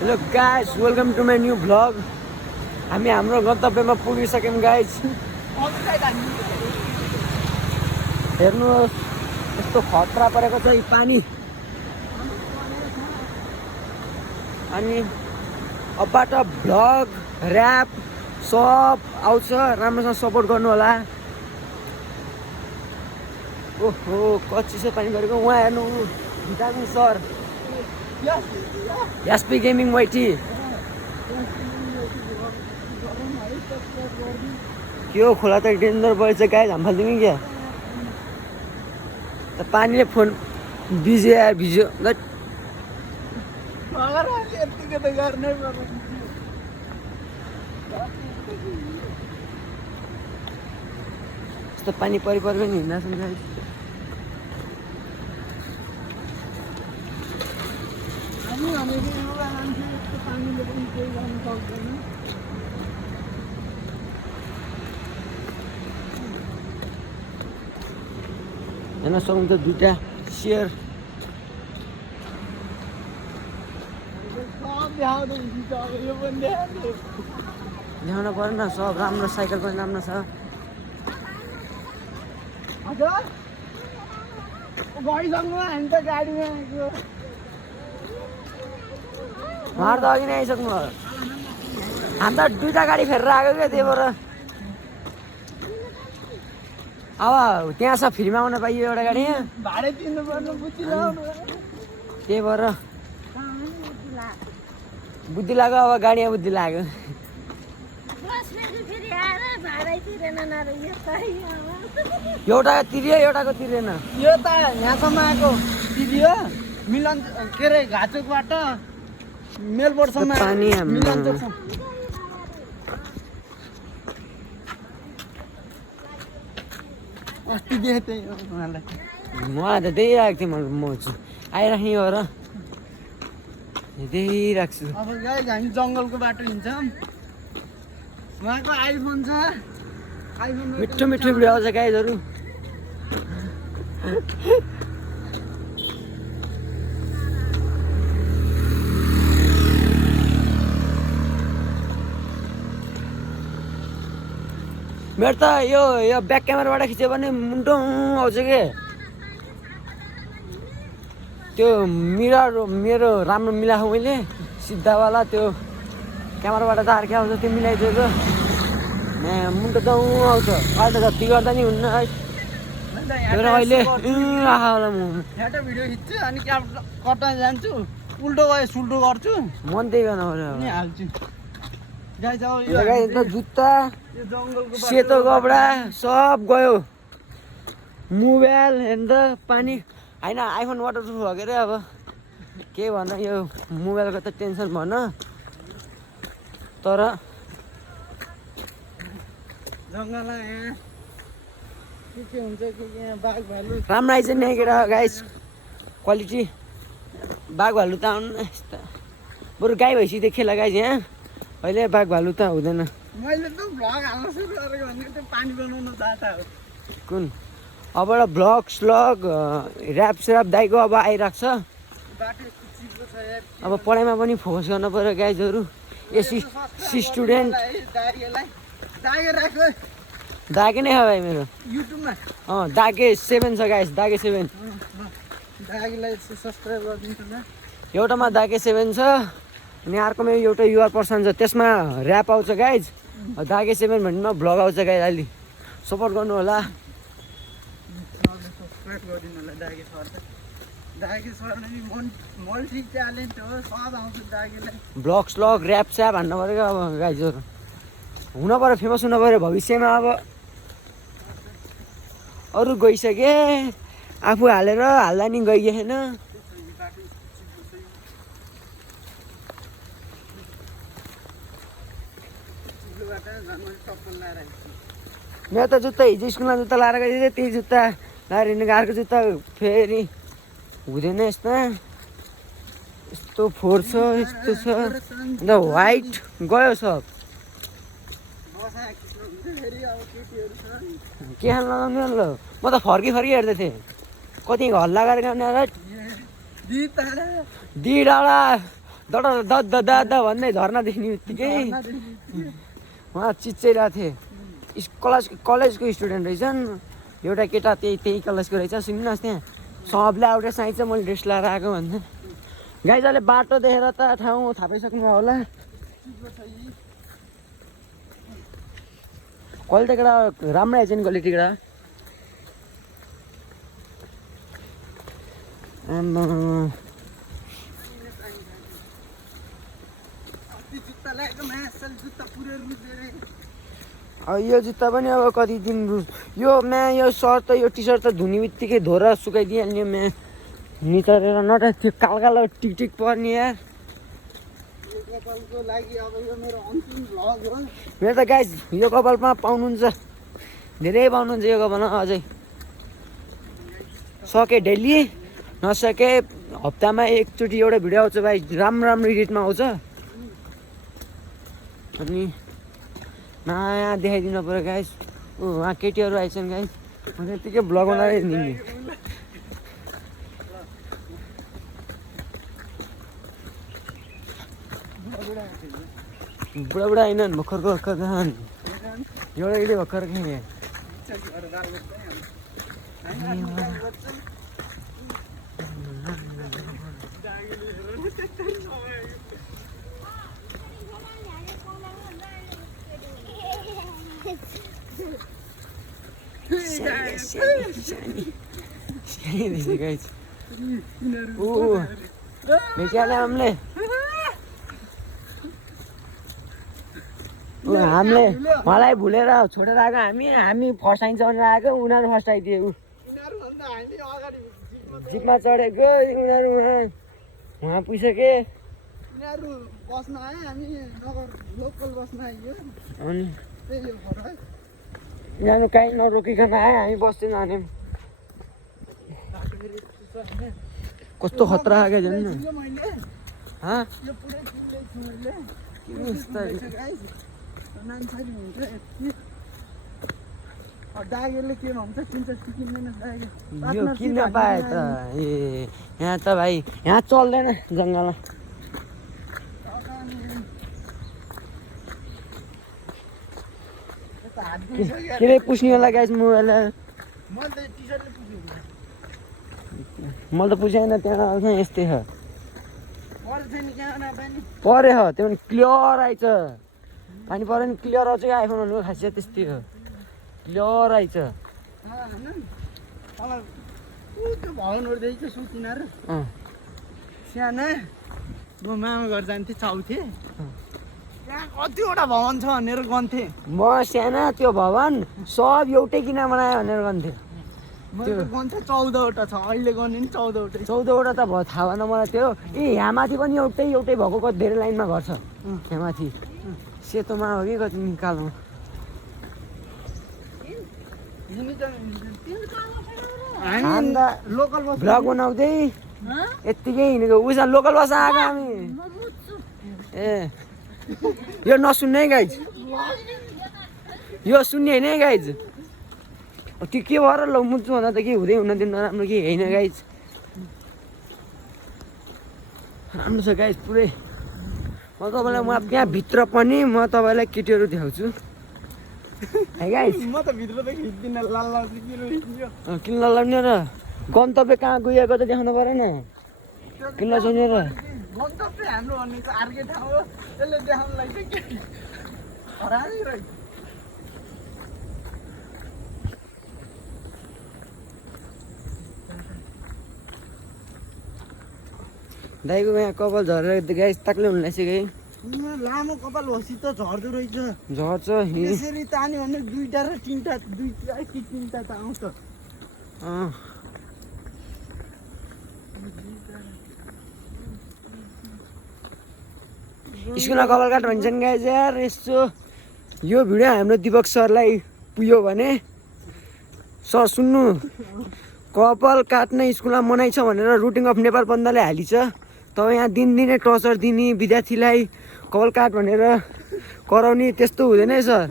Hello guys, welcome to my new vlog. हामी हाम्रो गन्तव्यमा पुगिसक्यौँ गाइस। हेर्नुहोस् यस्तो खतरा परेको छ यी पानी। अनि अबबाट भ्लग ऱ्याप सब आउँछ, राम्रोसँग सपोर्ट गर्नु होला। ओहो कच्ची छ पानी परेको। उहाँ हेर्नु भिटामिन सर एसपी गेमिङ वाइटी के हो। खोला त डेन्जर भएछ गाइस, हामी फाल्दिउँ क्या। त पानीले फोन भिज्यो यार, भिज्यो। यस्तो पानी परिपरि पनि हिँड्दैछन् गाइस। हेर्न सक्नुहुन्छ दुईटा सेयर। देखाउन पऱ्यो न, सब राम्रो। साइकल पनि राम्रो छ। उहाँहरू त अघि नै आइसक्नु भयो। हामी त दुईवटा गाडी फेरेर आएको क्या, त्यही भएर। अब त्यहाँ छ फ्रीमा आउन पाइयो एउटा गाडी, यहाँ भाडा तिर्नुपर्ने त्यही भएर बुद्धि लाग्यो। अब गाडीमा बुद्धि लाग्यो। एउटा तिरियो, एउटाको तिरेन। यो त यहाँसम्म आएको तिरियो, मिलन के अरे घाचोकबाट मेलबोर्डसम्म पानी मिलनचोकसम्म। अस्ति देखेँ त्यही उहाँलाई। मलाई त त्यही राखेको थिएँ। म आइराख्ने हो र त्यही राख्छु। अब गाइस हामी जङ्गलको बाटो हिँड्छौँ। उहाँको आइफोन छ, आइफोन मिठो मिठो भिडियो आउँछ गाइजहरू। मेरो त यो ब्याक क्यामेराबाट खिच्यो भने मुन्टो आउँछ के। त्यो मिरर मेरो राम्रो मिलाएको मैले, सिधावाला त्यो क्यामेराबाट त अर्कै आउँछ। त्यो मिलाइदिएको मुन्टो त आउँछ। अहिले त जति गर्दा नि हुन्न है। तर अहिले आहा होला। म एउटा भिडियो खिच्छु अनि कता जान्छु, उल्टो गयो सुल्टो गर्छु, मन त्यही गर्न पऱ्यो। अनि हाल्छु। गाइस अब यो जुत्ता, यो जङ्गलको सेतो कपडा सब गयो। मोबाइल हेर्नु त पानी होइन, आइफोन वाटर प्रुफ भएको अरे। अब के भन, यो मोबाइलको त टेन्सन भन। तर जङ्गलमा यहाँ के हुन्छ, के यहाँ बाघ भालु राम्रो आइज नि केटा गाइस। क्वालिटी बाघ भालु त आउनु यस्तो, बरु गाई भैँसी देखेँ गाइस। यहाँ अहिले बाघ भालु त हुँदैन। मैले त भ्लग हाल्न सुरु गरेको भनेको त्यो पानी बनाउन जाता हो। कुन अबबाट भ्लग स्लग ऱ्याप स्याप दाइको अब आइरहेको छ। बाटो चिप्लो छ यार। अब पढाइमा पनि फोकस गर्न पऱ्यो गाइजहरू। एसी स्टुडेन्ट दागे राख्यो दागे नै हो भाइ मेरो युट्युबमा। दागे 7 छ गाइस, दागे 7। दागेलाई सब्सक्राइब गरिदिन्छु न। एउटामा दागे 7 छ अनि अर्कोमा एउटा युआर पर्सन छ, त्यसमा ऱ्याप आउँछ गाइज। दागे 7 भन्नेमा भ्लग आउँछ गाइज। अलि सपोर्ट गर्नु होला। सब्सक्राइब गरिदिनु होला दागे सर। दागे सर नि मल्टी ट्यालेन्ट हो, सब आउँछ दागेलाई। भ्लग स्लग ऱ्याप स्याप हान्नु पऱ्यो क्या अब गाइजहरू। हुन पऱ्यो, फेमस हुन पऱ्यो भविष्यमा। अब अरू गइसके, आफू हालेर हाल्दा नि गइएन। मेरो त जुत्ता हिजो स्कुलमा जुत्ता लाएर गएको थिएँ, त्यही जुत्ता लाएर हिँडेको। अर्को जुत्ता फेरि हुँदैन। यस्तो फोहोर छ, यस्तो छ। अन्त व्हाइट गयो सब। के खान लगाउने ल? म त फर्की हेर्दै थिएँ। कति हल्ला गरेर दि डाँडा द भन्दै धर्ना देख्ने बित्तिकै उहाँ चिच्चाइरहेको थिएँ। कलेजको स्टुडेन्ट रहेछन्, एउटा केटा त्यही कलेजको रहेछ। सुन्नुहोस् त्यहाँ सबले आउटे साइज मैले ड्रेस लगाएर आएको भन्छ। गाइज अहिले बाटो देखेर त ठाउँ थाहा पाइसक्नु होला। क्वालिटी केटा राम्रो आएछ नि क्वालिटी केटा। यो जुत्ता पनि अब कति दिन यो सर्ट त यो टी सर्ट त धुने बित्तिकै धोएर सुकाइदिइहाल्ने निचरेर नट त्यो कालो टिक पर्ने यार। मेरो त गाइस यो कपालमा पाउनुहुन्छ, धेरै पाउनुहुन्छ यो कपालमा अझै। सके डेली नसके हप्तामा एकचोटि एउटा भिडियो आउँछ भाइ, राम्रो एडिटमा आउँछ। अनि नयाँ देखाइदिनु पऱ्यो गाइस। उहाँ केटीहरू आइछन् गाइस, म त्यतिकै भ्लग बनाएर हिँड्ने। बुढा होइनन्, भर्खर खान् एउटा केटी भर्खर खाने। हामीले मलाई भुलेर छोडेर आएको। हामी फर्स्ट आइन्छ भनेर आएको, उनीहरू फर्स्ट आइदियो। जिपमा चढेको उनीहरू उहाँ पुगिसके। अनि यहाँ कहीँ नरोकिकन आयो, हामी बस्दै जाने। कस्तो खतरा आएको झन् यो किन पाए त। ए यहाँ त भाइ यहाँ चल्दैन जङ्गलमा। के पुस्ने होला गाइस मोबाइल। मैले त पुछेन, त्यहाँ यस्तै छ परे हो। त्यो पनि क्लियर आइछ, पानी पऱ्यो नि क्लियर आउँछ। आइफोनहरूको खासियत त्यस्तै हो, क्लियर आइछ। साना म मामा घर जान्थेँ, चाउथेँ, त्यहाँ कतिवटा भवन छ भनेर गन्थेँ म। साना त्यो भवन सब एउटै किन बनायो भनेर गन्थेँ। त्यो गन्थे 14वटा छ, अहिले गर्ने नि 14वटा। 14वटा त भयो थाहा भएन मलाई त्यो। यहाँ माथि पनि एउटै भएको कति धेरै लाइनमा घर छ यहाँ माथि। सेतोमा हो कि कति निकाल्नु। लोकल बस भ्लग बनाउँदै यत्तिकै हिँडेको। उसँग लोकल बस आएको हामी। ए यो नसुन्ने है गाइज, यो सुन्ने होइन है गाइज। त्यो के भएर ल मुच्छु भन्दा त के हुँदै हुन त्यो नराम्रो के होइन गाइज। राम्रो छ गाइज पुरै। म तपाईँलाई त्यहाँभित्र पनि म तपाईँलाई केटीहरू देखाउँछु है गाइज। म त भित्र त खिच्दिनँ, लाल किन लगाउने र गन्तव्य कहाँ गएको त देखाउनु परेन। किन सुनेर गन्तव्य हाम्रो भनेको अर्कै ठाउँ हो, त्यसले देखाउनुलाई चाहिँ के हरामी रहेछ। दाइको यहाँ कपाल झरेर गाइस ताक्लै हुन लागिसक्यो है। लामो कपाल होसी त झर्दो रहेछ। झर्छ यसरी तान्यो भने 2टा र 3टा, 2टा कि 3टा त आउँछ। स्कुलमा कपाल काट भन्छन् गाइस यार। यसो यो भिडियो हाम्रो दिपक सरलाई पुग्यो भने, सर सुन्नु, कपाल काट्ने स्कुलमा मनाइ छ भनेर रुटिन अफ नेपाल बन्दाले हालिछ। तब यहाँ दिनदिनै टर्चर दिने विद्यार्थीलाई कपाल काट भनेर कराउने, त्यस्तो हुँदैन है सर।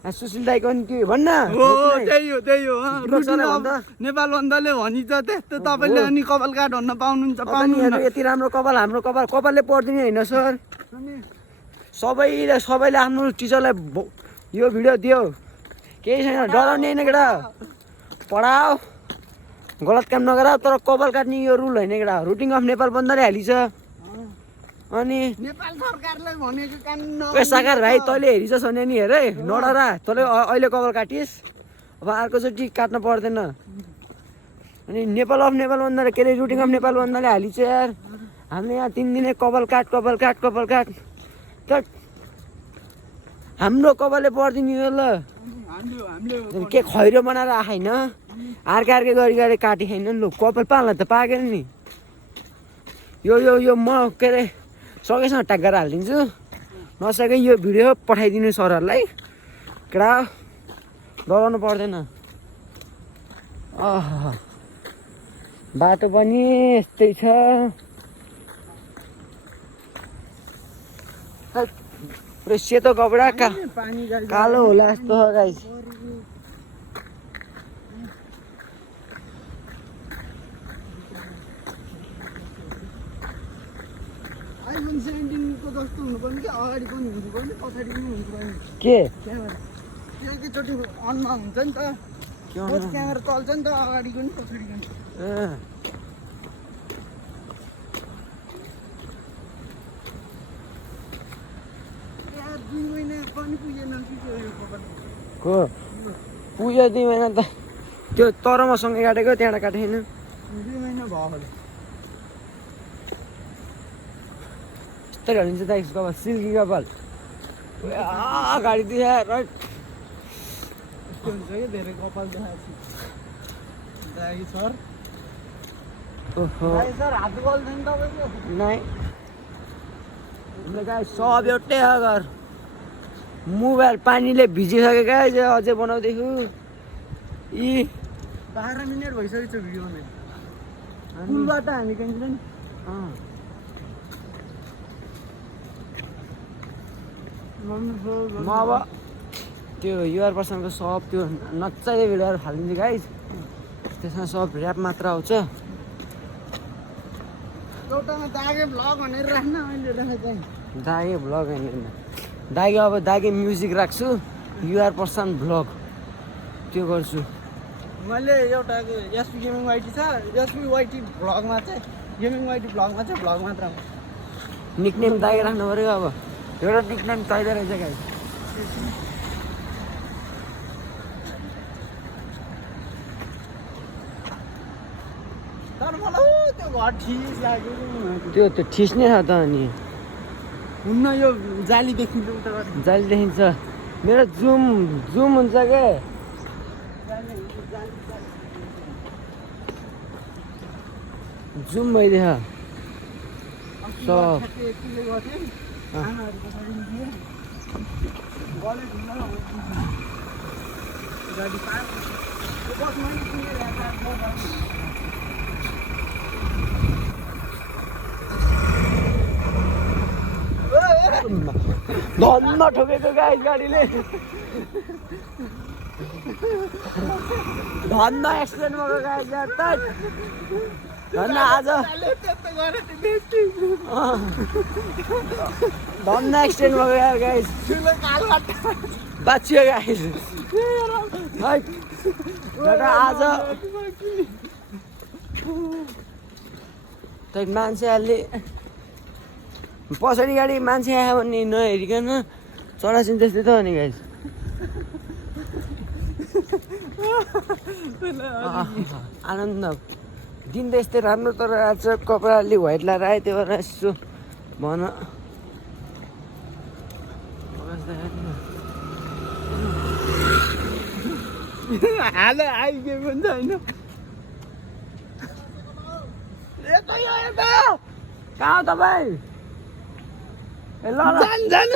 सुशील दाईको नि के भन्न हो त्यही हो दिमाग चला रुटिन भन् त। नेपाल बन्दाले भनिन्छ त्यस्तो तपाईँले अनि कपाल काट भन्न पाउनुहुन्छ पाउनुहुन्न यति राम्रो कपाल हाम्रो कपालले पढ्दिने होइन सर सबैले आफ्नो टिचरलाई यो भिडियो दियो केही छैन डराउने होइन केटा पढाओ गलत काम नगराओ तर कपाल काट्ने यो रुल होइन केटा रुटिङ अफ नेपाल बन्दाले हालिछ अनि नेपाल सरकारले भनेको काम ए साकार भाइ तैँले हेरिछस् भने नि हेर है नडरा तँले अहिले कपाल काटिस् अब अर्कोचोटि काट्न पर्दैन अनि नेपाल बन्दाले के अरे रुटिङ अफ नेपाल बन्दाले हालिछ यार हामीले यहाँ 3 दिने कपाल काट त हाम्रो कपालले पर्दिने हो ल हामीले के खैरो बनाएर आएन अर्कै गरी काटे छैन लु कपाल पाल्न त पाकेन नि यो म के अरे सकेसँग ट्याग गरेर हालिदिन्छु नसके यो भिडियो पठाइदिनु सरहरूलाई केटा डराउनु पर्दैन बाटो पनि यस्तै छ पुरै सेतो कपडा पानी कालो होला जस्तो छ गाइस आइफोन 17 को जस्तो हुनुपर्ने कि अगाडि पनि हुनुपर्ने पछाडि पनि हुनुपर्ने के क्यामेरा त्यो एकैचोटि अनमा हुन्छ नि त क्यामेरा चल्छ नि त अगाडिको नि पछाडिको नि यार 2 महिना पनि पुगेन कि यो कपाल को पुग्यो 2 महिना त त्यो तर मसँगै काटेको त्यहाँबाट काटेको छैन 2 महिना भयो होला यस्तै हालिन्छ त यसको कपाल सिल्की कपाल गाडी दिए राइट यस्तो हुन्छ कि धेरै कपाल देखाएको छु दाइ सर ओहो दाइ सर हात गल्छ नि तपाईँको नाइ गाई सब एउटै घर मोबाइल पानीले भिजिसक्यो गाई अझै बनाउँदैछु यी 12 मिनट भइसकेको छ भिडियो बनाइ पुलबाट हामी कहिले नि म अब त्यो युआर पर्सनको सब त्यो नच्चाइदियो भिडियोहरू हालिदिन्छु गाइज त्यसमा सब ऱ्याप मात्र आउँछ एउटामा दागे भ्लग भनेर राख्न अहिले राखेको दागे भ्लग होइन दागे म्युजिक राख्छु युआर पर्सन भ्लग त्यो गर्छु मैले एउटाको एसपी गेमिङ वाइटी छ एसपी वाइटी भ्लगमा चाहिँ गेमिङ वाइटी भ्लगमा चाहिँ भ्लग मात्र आउँछ निकनेम दागे राख्नु पऱ्यो अब एउटा निकनेम चाहिँदो रहेछ गाइज तर मलाई त्यो घर ठिस लाग्यो त्यो ठिस्ने छ त अनि हुन्न यो जाली देखिन्छ उता जाली देखिन्छ मेरो जुम हुन्छ के जुम भइदिएछ सब धन्न ठोकेको गाडीले धन्न एक्सिडेन्ट भएको गाडी त धन्न आज धन्न एक्सिडेन्ट भएको यार गाइस बाँचियो गाइस आज त मान्छेहरूले पछाडि गाडी मान्छे आयो भने नहेरिकन चढासिन त्यस्तै त हो नि गाइस आनन्द दिन त यस्तै राम्रो तर आज कपडा अलि व्हाइट लगाएर आयो त्यो भएर यसो भन हाल आइके पनि छैन कहाँ हो तपाईँ ए ल जान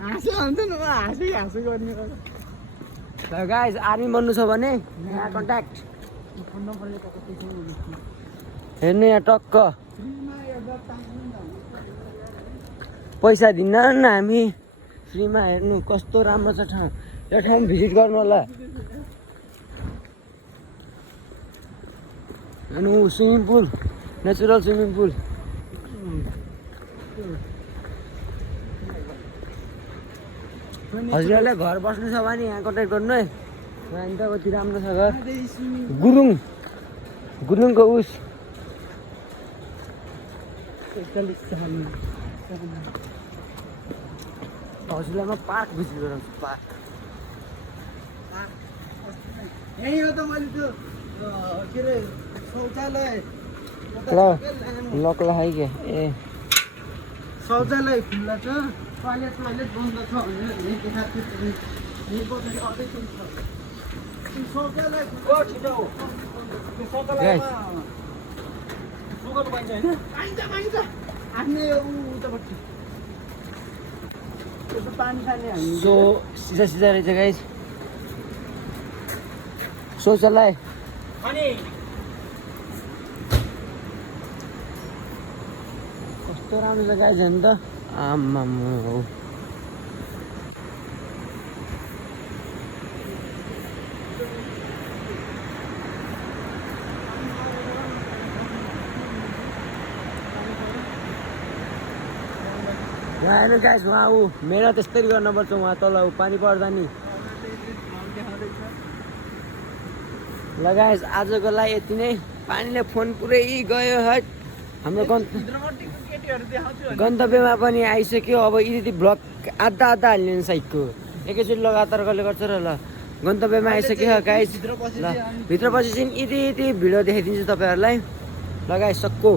हाँसो आउँछ नि हाँसो गर्ने गाइस आर्मी बन्नु छ भने यहाँ कन्ट्याक्ट फोन नम्बरले हेर्नु यहाँ टक्क पैसा दिन्न हामी फ्रीमा हेर्नु कस्तो राम्रो छ ठाउँ। यो ठाउँ भिजिट गर्नु होला। अनि swimming pool, natural swimming pool. हजुरहरूलाई घर बस्नु छ भने यहाँ कन्ट्याक्ट गर्नु है। यहाँ त कति राम्रो छ घर। गुरुङको उस हजुरलाई म पार्क भिजिट गराउँछु। पार्क यही हो त मैले त्यो के अरे शौचालय लक लगाइके ए शौचालय खुल्ला छ, टोइलेट बन्द छ भनेर लेखेको छ। शौचालय छिटो सुगाउनु पाइन्छ होइन? पाइन्छ आफ्नै यो उतापट्टि त्यसो पानी खाने हामी सो सिधा रहेछ गाइस शौचालय। अनि कस्तो राम्रो छ गाइस हेर्नु त। आम्मामा हो यहाँ हेर्नु गाइस उहाँ ऊ मेहनत यसरी गर्नुपर्छ। उहाँ तल ऊ पानी पर्दा नि। ल गाइस आजको लागि यति नै। पानीले फोन पुरै गयो हट। हाम्रो गन्तव्यमा पनि आइसक्यो। अब यदि ब्लग आधा हाल्ने साइडको एकैचोटि लगातार कसले गर्छ र। ल गन्तव्यमा आइसक्यो गाइस। ल भित्र पछि चाहिँ यति भिडियो देखाइदिन्छु तपाईँहरूलाई। ल गाइस सक्को।